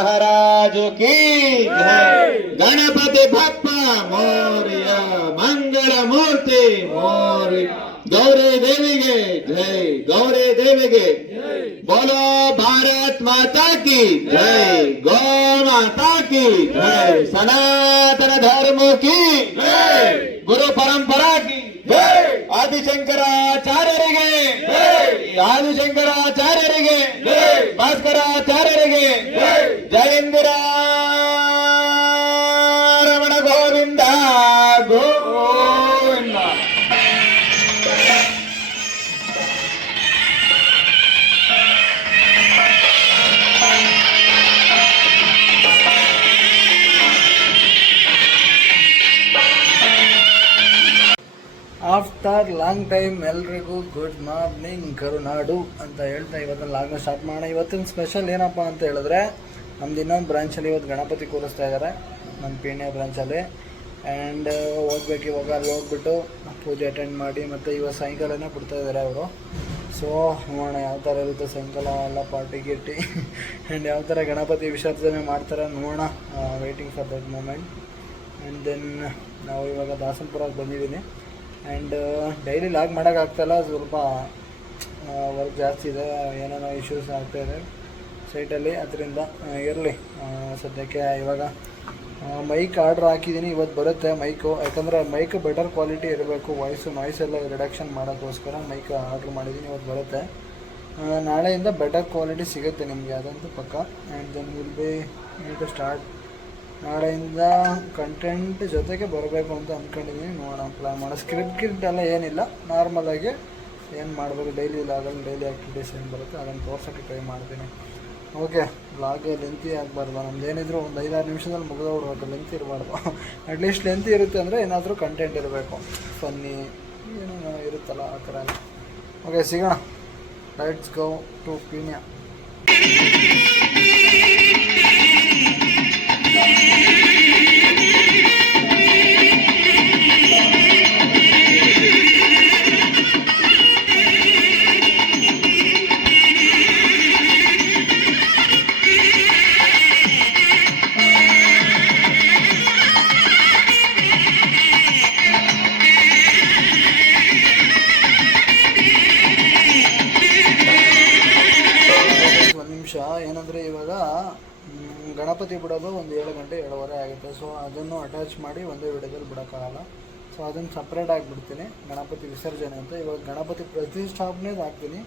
महाराज की जय। गणपति बप्पा मोरया, मंगल मूर्ति मोरया। गौरी देवी के जय, गौरी देवी के बोलो। भारत माता की जय, गौ माता की जय, सनातन धर्म की जय, गुरु परंपरा की जय, ಆದಿಶಂಕರಾಚಾರ್ಯರಿಗೆ ಆದಿಶಂಕರಾಚಾರ್ಯರಿಗೆ ಭಾಸ್ಕರಾಚಾರ್ಯರಿಗೆ Jayendra Ramana Govinda Govinda. After long time ಎಲ್ರಿಗೂ ಗುಡ್ ಮಾರ್ನಿಂಗ್ ಕರುನಾಡು ಅಂತ ಹೇಳ್ತಾ ಇವತ್ತು ಲಾಗ್ನ ಸ್ಟಾರ್ಟ್ ಮಾಡೋಣ. ಇವತ್ತಿನ ಸ್ಪೆಷಲ್ ಏನಪ್ಪ ಅಂತ ಹೇಳಿದ್ರೆ, ನಮ್ದು ಇನ್ನೊಂದು ಬ್ರಾಂಚಲ್ಲಿ ಇವತ್ತು ಗಣಪತಿ ಕೂರಿಸ್ತಾ ಇದ್ದಾರೆ ನಮ್ಮ ಪೀಣ್ಯ ಬ್ರಾಂಚಲ್ಲಿ. ಆ್ಯಂಡ್ ಹೋಗ್ಬೇಕು ಇವಾಗ. ಅಲ್ಲಿ ಹೋಗ್ಬಿಟ್ಟು ಪೂಜೆ ಅಟೆಂಡ್ ಮಾಡಿ ಮತ್ತು ಇವತ್ತು ಸಾಯಂಕಾಲನೇ ಬಿಡ್ತಾ ಇದ್ದಾರೆ ಅವರು. ಸೊ ನೋಡೋಣ ಯಾವ ಥರ ಇರುತ್ತೆ ಸಾಯಂಕಾಲ ಎಲ್ಲ ಪಾರ್ಟಿ ಗಿಟ್ಟಿ ಆ್ಯಂಡ್ ಯಾವ ಥರ ಗಣಪತಿ ವಿಸರ್ಜನೆ ಮಾಡ್ತಾರೆ ನೋಡೋಣ. Waiting for that moment. And then ನಾವು ಇವಾಗ ದಾಸನಪುರಕ್ಕೆ ಬಂದಿದ್ದೀನಿ. ಆ್ಯಂಡ್ ಡೈಲಿ ಲಾಗ್ ಮಾಡೋಕ್ಕಾಗ್ತಾಯಿಲ್ಲ, ಸ್ವಲ್ಪ ವರ್ಕ್ ಜಾಸ್ತಿ ಇದೆ, ಏನೇನೋ ಇಶ್ಯೂಸ್ ಆಗ್ತಾಯಿದೆ ಸೈಟಲ್ಲಿ, ಅದರಿಂದ ಇರಲಿ. ಸದ್ಯಕ್ಕೆ ಇವಾಗ ಮೈಕ್ ಆರ್ಡ್ರ್ ಹಾಕಿದ್ದೀನಿ, ಇವತ್ತು ಬರುತ್ತೆ ಮೈಕು. ಯಾಕಂದರೆ ಮೈಕ್ ಬೆಟರ್ ಕ್ವಾಲಿಟಿ ಇರಬೇಕು, ನಾಯ್ಸ್ ಎಲ್ಲ ರಿಡಕ್ಷನ್ ಮಾಡೋಕ್ಕೋಸ್ಕರ ಮೈಕ್ ಆರ್ಡ್ರ್ ಮಾಡಿದ್ದೀನಿ, ಇವತ್ತು ಬರುತ್ತೆ. ನಾಳೆಯಿಂದ ಬೆಟರ್ ಕ್ವಾಲಿಟಿ ಸಿಗುತ್ತೆ ನಿಮಗೆ, ಅದಂತೂ ಪಕ್ಕ. And then will be to start. ನಾಳೆಯಿಂದ ಕಂಟೆಂಟ್ ಜೊತೆಗೆ ಬರಬೇಕು ಅಂತ ಅಂದ್ಕೊಂಡಿದ್ದೀನಿ. ನೋಡೋಣ, ಪ್ಲ್ಯಾನ್ ಮಾಡೋ. ಸ್ಕ್ರಿಪ್ಟ್ ಎಲ್ಲ ಏನಿಲ್ಲ, ನಾರ್ಮಲಾಗಿ ಏನು ಮಾಡಬೇಕು ಡೈಲಿ ಲಾಗಲ್ಲಿ ಡೈಲಿ ಆ್ಯಕ್ಟಿವಿಟೀಸ್ ಏನು ಬರುತ್ತೆ ಅದನ್ನು ತೋರ್ಸೋಕ್ಕೆ ಟ್ರೈ ಮಾಡ್ತೀನಿ. ಓಕೆ, ಲಾಗ್ ಲೆಂತಿ ಆಗಬಾರ್ದು. ನಮ್ದು ಏನಿದ್ರು ಒಂದು 5-6 ನಿಮಿಷದಲ್ಲಿ ಮುಗಿದೋಗ್ಬಿಡ್ಬೇಕು, ಲೆಂತ್ ಇರಬಾರ್ದು. ಅಟ್ಲೀಸ್ಟ್ ಲೆಂತ್ ಇರುತ್ತೆ ಅಂದರೆ ಏನಾದರೂ ಕಂಟೆಂಟ್ ಇರಬೇಕು, ಫನ್ನಿ ಏನೋ ಇರುತ್ತಲ್ಲ ಆ ಥರ. ಓಕೆ, ಸಿಗೋಣ. Let's go to Peenya. ಏನಂದರೆ ಇವಾಗ ಗಣಪತಿ ಬಿಡೋದು ಒಂದು 7 ಗಂಟೆ 7:15 ಆಗುತ್ತೆ. ಸೊ ಅದನ್ನು ಅಟ್ಯಾಚ್ ಮಾಡಿ ಒಂದೇ ವಿಡಿಯೋದಲ್ಲಿ ಬಿಡೋಕ್ಕಾಗಲ್ಲ. ಸೊ ಅದನ್ನು ಸಪ್ರೇಟ್ ಆಗಿಬಿಡ್ತೀನಿ ಗಣಪತಿ ವಿಸರ್ಜನೆ ಅಂತ. ಇವಾಗ ಗಣಪತಿ ಪ್ರತಿಷ್ಠಾಪನೆದು ಹಾಕ್ತೀನಿ.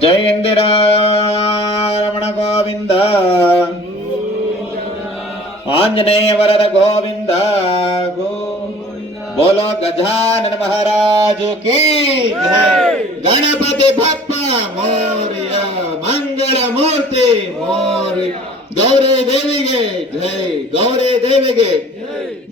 ಜಯ ಇಂದಿರಾ ರಮಣ ಗೋವಿಂದ, ಆಂಜನೇಯ ವರದ ಗೋವಿಂದ ಗೋ, ಬೋಲೋ ಗಜಾನನ ಮಹಾರಾಜು ಕೀ ಜೈ. ಗಣಪತಿ ಬಪ್ಪ ಮೋರ್ಯ, ಮಂಗಳ ಮೂರ್ತಿ ಮೋರ್ಯ, ಗೌರಿ ದೇವಿಗೆ ಜೈ, ಗೌರಿ ದೇವಿಗೆ.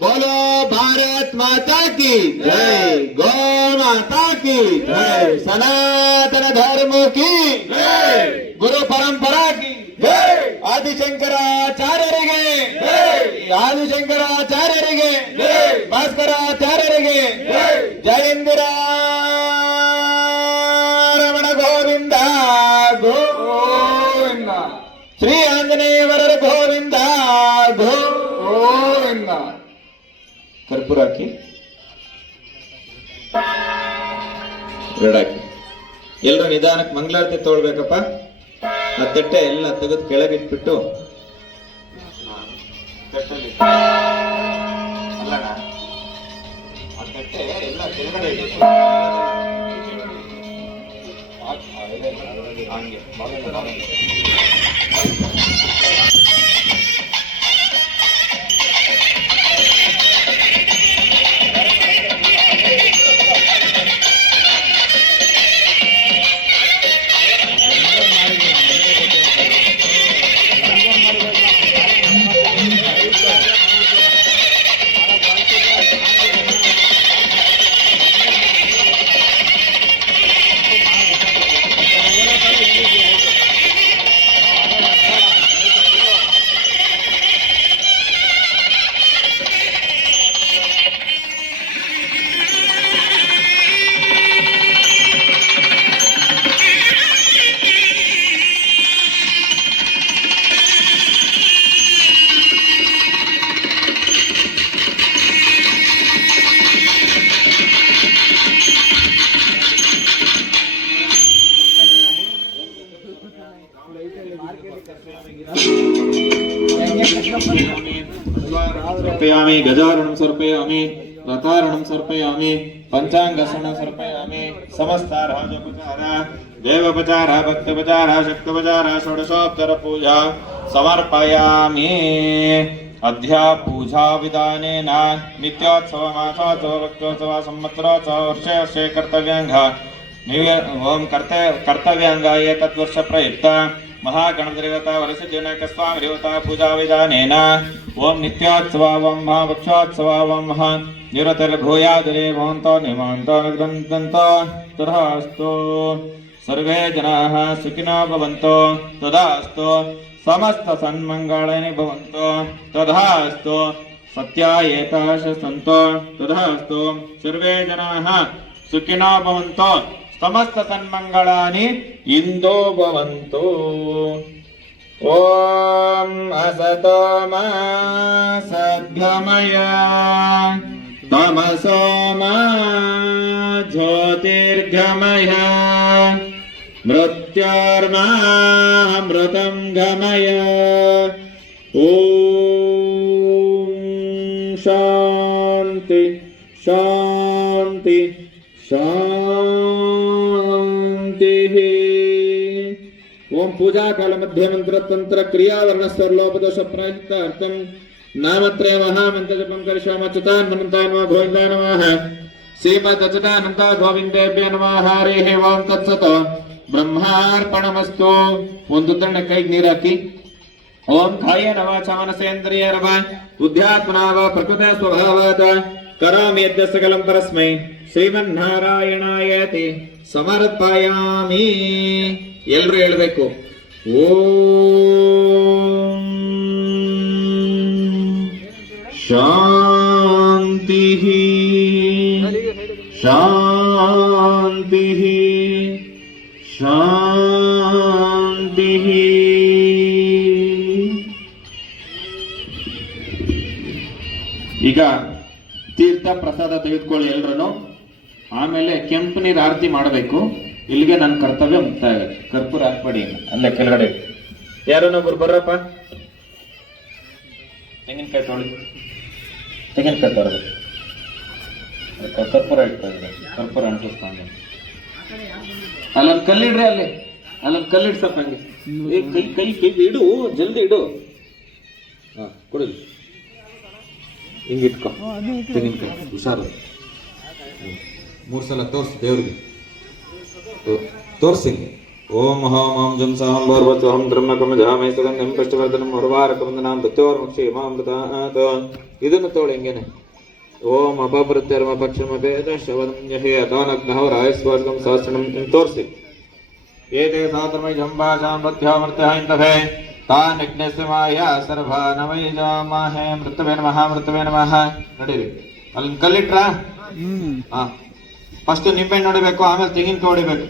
बोलो भारत माता की जय, गौ माता की जय, सनातन धर्म की जय, गुरु परंपरा की जय, आदिशंकराचार्यರಿಗೆ जय, आदिशंकराचार्यರಿಗೆ जय, भास्कराचार्यರಿಗೆ जय. जयेंद्रा रमण गोविंद गोविंद, श्री आंजनेय वरद गोविंद गोविंद. ಕರ್ಪೂರ ಹಾಕಿ ಹಾಕಿ ಎಲ್ಲರೂ ನಿಧಾನಕ್ಕೆ ಮಂಗಳಾರತಿ ತಗೊಳ್ಬೇಕಪ್ಪ. ಆ ತಟ್ಟೆ ಎಲ್ಲ ತೆಗೆದು ಕೆಳಗಿಟ್ಬಿಟ್ಟು ಅಲ್ಲಣ್ಣ, ಆ ತಟ್ಟೆ ಎಲ್ಲ ಕೆಳಗಡೆ ಹಂಗೆ सर्पयामि, गजारणं सर्पयामि, रथारणं सर्पयामि, पंचांगसनं सर्पयामि, समस्ताराजोपचार, देवोपचार, भक्तोपचार, शक्तोपचार, षोडशोपचार पूजा समर्पयामि. अध्या पूजा विधानेन नित्योत्सव मासोत्सव भक्तोत्सव संवत्सरोत्सव वर्षे वर्षे कर्तव्याङ्ग ओम कर्तव्याङ्ग एतद्वर्ष प्रयुक्त महागणदेवता वरसजनकस्वामी देवता पूजा विधानेन ओम नित्योत्सव ओम महावक्षोत्सव ओम महा निरतर्भूयादिरे भवन्तो निमान्तो निग्रन्थन्तो तथास्तु. सर्वे जनाः सुखिनो भवन्तु तदास्तु. समस्त सन्मङ्गलानि भवन्तु तदास्तु. सत्यायेताश सन्तो तदास्तु. सर्वे जनाः सुखिनो भवन्तु समस्त सन्मङ्गलानि इंदो भवन्तु. ओम असतो मा सद्गमय तमसो मा ज्योतिर्गमय मृत्योर्मामृतं गमय ॐ शान्ति शान्ति शान्तिः। ओम पूजा काल मध्य मंत्र तंत्र क्रिया वर्ण स्वरलोपदोष प्रायश्चित्तार्थं नामत्रय महामंत्र जपं करिष्यामः। अच्युतान् मनन्तान् वा गोविन्दाय नमः। श्रीमद् अच्युतानन्द गोविन्देभ्यो नमः। हरिः ओं तत्सत्। ब्रह्मार्पणमस्तु। ಒಂದು ತಣ್ಣ ಕೈಗೆ ನೀರು ಹಾಕಿ. ಓಂ ಕಾಯೇನ ವಾಚಾ ಮನಸೇಂದ್ರಿಯೇಣ ವಾ ಬುದ್ಧ್ಯಾತ್ಮನಾ ವಾ ಪ್ರಕೃತೇ ಸ್ವಭಾವಾತ್ ಕರೋಮಿ ಯದ್ಯ ಸಕಲಂ ಪರಸ್ಮೈ ಶ್ರೀಮನ್ನಾರಾಯಣಾಯತಿ ಸಮರ್ಪಯಾಮಿ. ಎಲ್ರು ಹೇಳ್ಬೇಕು ಓಂ ಶಾಂತಿ ಶಾಂತಿ ಶಾಂತಿ. ಈಗ ತೀರ್ಥ ಪ್ರಸಾದ ತೆಗೆದುಕೊಳ್ಳಿ ಎಲ್ರು. ಆಮೇಲೆ ಕೆಂಪು ನೀರು ಆರತಿ ಮಾಡಬೇಕು. ಇಲ್ಲಿಗೆ ನನ್ನ ಕರ್ತವ್ಯ ಮುಕ್ತಾಯ ಆಗುತ್ತೆ. ಕರ್ಪೂರ ಹಾಕ್ಬೇಡಿ, ಅಲ್ಲೇ ಕೆಳಗಡೆ. ಯಾರನ್ನೊಬ್ರು ಬರ್ರಪ್ಪ, ತೆಂಗಿನಕಾಯಿ ತೊಳಿ, ತೆಂಗಿನಕಾಯಿ ತರಬೇಕು. ಕರ್ಪೂರ ಇಡ್ತಾ ಇದ್ದಾರೆ, ಕರ್ಪೂರ ಅಂಟಿಸ್ಕೊಂಡು. ಅಲ್ಲೊಂದು ಕಲ್ಲಿಡ್ರಿ, ಅಲ್ಲೊಂದು ಕಲ್ಲಿಡ್ ಸ್ವಲ್ಪ ಹಂಗೆ. ಕೈ ಕೈ ಕೈ ಇಡು, ಜಲ್ದಿ ಇಡು. ಹಾ ಕೊಡಿ, ಹಿಂಗಿಟ್ಕೊ ತೆಂಗಿನಕಾಯಿ. ಹುಷಾರು. 3 ಸಲ ತೋರ್ಸು ದೇವ್ರಿಗೆ, ತೋರ್ಸಿ. ಓಂ ಹಂ ಓಂ ಜಂ ಸಹಂ ಭರ್ವತ್ವಹಂ ಧರ್ಮಕಂ ಜಾಮೈ ಸುಗಂಧಂ ಪುಷ್ಟಿವರ್ಧನಂ ಉರ್ವಾರಕವಂದನಾಂ ಪ್ರತ್ಯೋರ್ಮಕ್ಷಿ ಮಾಮೃತಾತ್. ಇದನ್ನು ತೋಳಿ ಹಿಂಗೇನೆ. ಓಂ ಅಪಭೃತ್ಯರ್ಮ ಪಕ್ಷಮಪೇದ ಶವನಂ ಯಹಿ ಅತಾನಗ್ನಃ ರಾಯಸ್ವಾರ್ಗಂ ಸಹಸ್ರಣಂ ತೋರ್ಸಿ. ಏತೇ ಸಾಧರ್ಮೈ ಜಂಬಾಜಾಂ ಮೃತ್ಯಾಮೃತ್ಯಃ ಇಂತಭೆ ತಾನ್ ಯಜ್ಞಸ್ಯ ಮಾಯ ಸರ್ವಾನವೈ ಜಾಮಹೇ ಮೃತವೇ ನಮಃ ಮೃತವೇ ನಮಃ. ನಡೀರಿ. ಅಲ್ಲಿ ಕಲ್ಲಿಟ್ರಾ? ಹಾ, ಫಸ್ಟ್ ನಿಂಬೆಹಣ್ಣು ಹೊಡಿಬೇಕು, ಆಮೇಲೆ ತೆಂಗಿನಕಾಯಿ ಹೊಡಿಬೇಕು.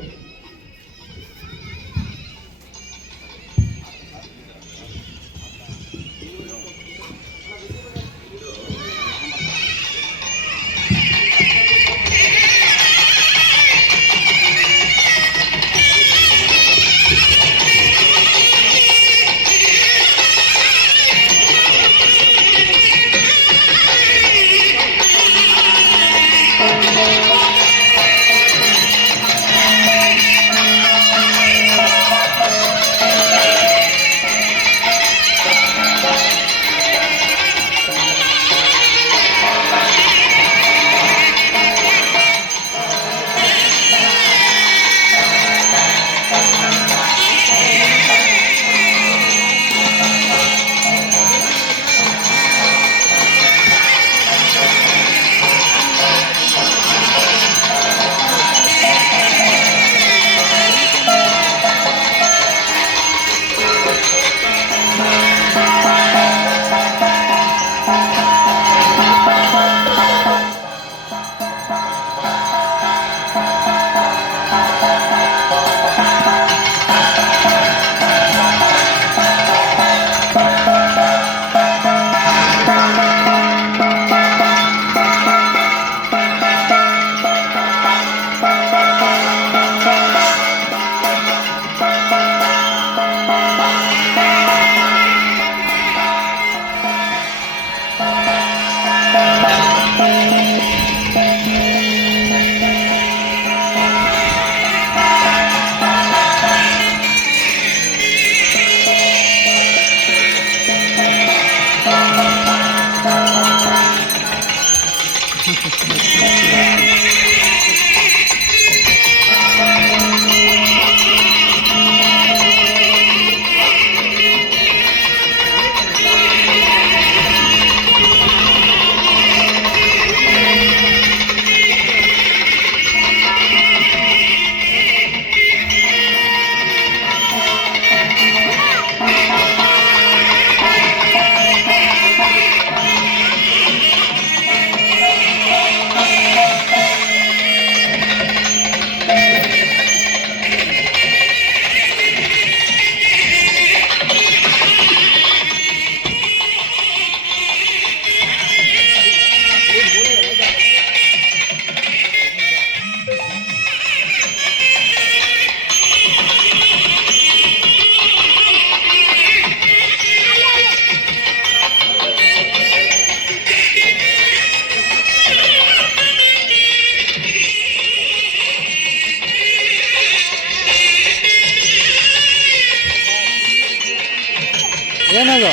ಏನದು?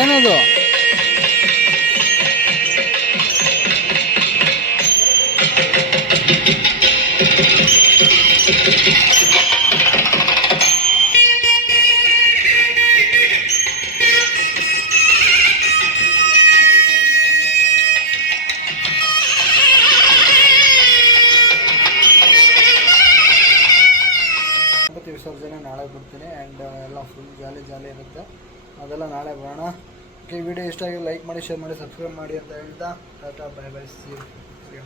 ಏನದು? ಗಣಪತಿ ವಿಸರ್ಜನೆ ನಾಳೆ ಬಿಡ್ತೀನಿ ಆ್ಯಂಡ್ ಎಲ್ಲ ಫುಲ್ ಜಾಲಿ ಇರುತ್ತೆ, ಅದೆಲ್ಲ ನಾಳೆ ಬರೋಣ. ಓಕೆ, ವಿಡಿಯೋ ಇಷ್ಟ ಆಗಿ ಲೈಕ್ ಮಾಡಿ, ಶೇರ್ ಮಾಡಿ, ಸಬ್ಸ್ಕ್ರೈಬ್ ಮಾಡಿ ಅಂತ ಹೇಳ್ತಾ tata, bye bye, see you.